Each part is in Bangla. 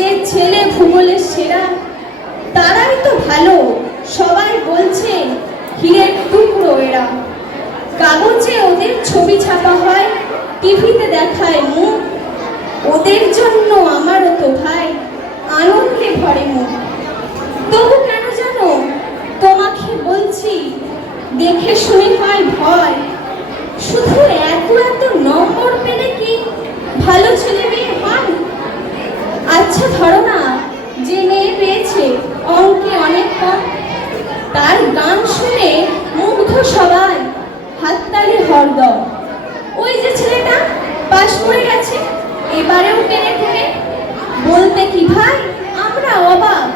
যে ছেলে ভূগোলের সেরা তারাই তো ভালো, সবাই বলছে হীরের টুকরো এরা। কাগজে ওদের ছবি ছাপা হয়, টিভিতে দেখায় মুখ, ওদের জন্য আমারও তো ভাই আনন্দে ভরে মুখ। তবু কেন জানো তোমাকে বলছি, দেখে শুনে হয় ভয়, শুধু এত এত নম্বর পেলে কি ভালো ছেলে মেয়ে হয়? আচ্ছা ধরো না, যে মেয়ে পেয়েছে অঙ্কে অনেক কম, তার গান শুনে মুগ্ধ সবাই, হাততালি হরদম। ওই যে ছেলেটা পাশ করে গেছে, এবারেও টেনে টেনে, বলতে কি ভাই আমরা অবাক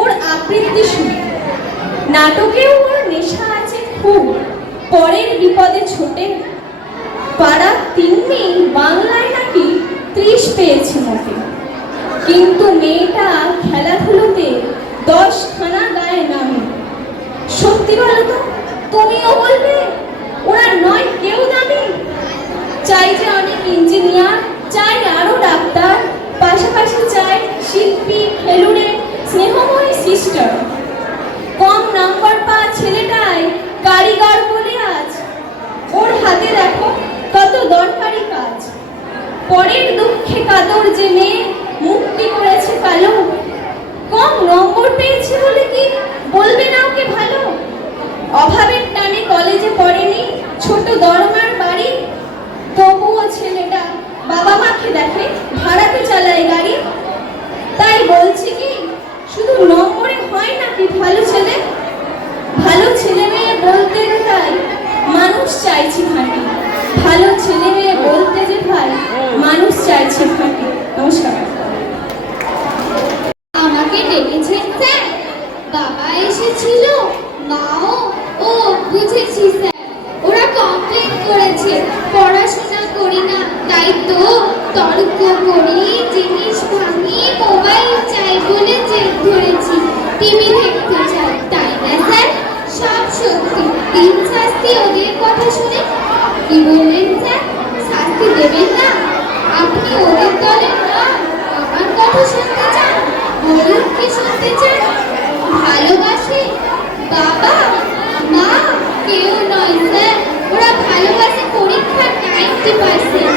ওর আবৃত্তি শুনে। নাটকেও ওর নেশা আছে খুব, পরের বিপদে ছোটে। পাড়ার তিন্নি বাংলায় নাকি 30 পেয়েছে মোটে, কিন্তু মেয়েটা খেলাধুলোতে 10খানা গায়ে নামে। সত্যি বলো তো, তুমিও বলবে ওরা নয় কেউ দামি? চাই যে অনেক ইঞ্জিনিয়ার, চাই আরো ডাক্তার, পাশাপাশি চাই শিল্পী, খেলুড়ে, স্নেহময়ী সিস্টার। কম নাম্বার পাওয়া ছেলেটাই কারিগর বলে আজ, ওর হাতে দেখো কত দরকারি কাজ। পরের দুঃখে কাতর যে মেয়ে মুক্তি করেছে কালো, কম নম্বর পেয়েছে বলে কি বলবে না ওকে ভালো? অভাবের টানে কলেজে পড়েনি, ছোট দরমার বাড়ি, তবুও ছেলেটা বাবা মাকে দেখে ভাড়াতে চালায় গাড়ি। তাই বলছি কি শুধু নম্বরে হয় নাকি ভালো ছেলে? ভালো ছেলে মেয়ে বলতে তাই মানুষ চাইছি খাঁটি, ভালো ছেলে মেয়ে বলতে যে ভাই মানুষ চাইছে খাঁটি। নমস্কার। আমাকে ডেকেছেন স্যার? বাবা এসেছিল, মাও? ও বুঝেছি স্যার, ওরা কমপ্লেন করেছে পড়াশোনা করি না, তাই তো তর্ক করি, জিনিস ভাঙি, মোবাইল চাই বলে জেদ ধরেছি, টিভি দেখতে চাই, তাই না স্যার? সব সত্যি, তিন শাস্তি ওদের কথা শুনে। কি বললেন স্যার? শাস্তি দেবেন না? আপনি ওদের দলের না, আমার কথা শুনতে চান? বলুন কি শুনতে চান? ভালোবাসে বাবা মা কেউ নয় স্যার, ওরা ভালোবাসে পরীক্ষার 90%।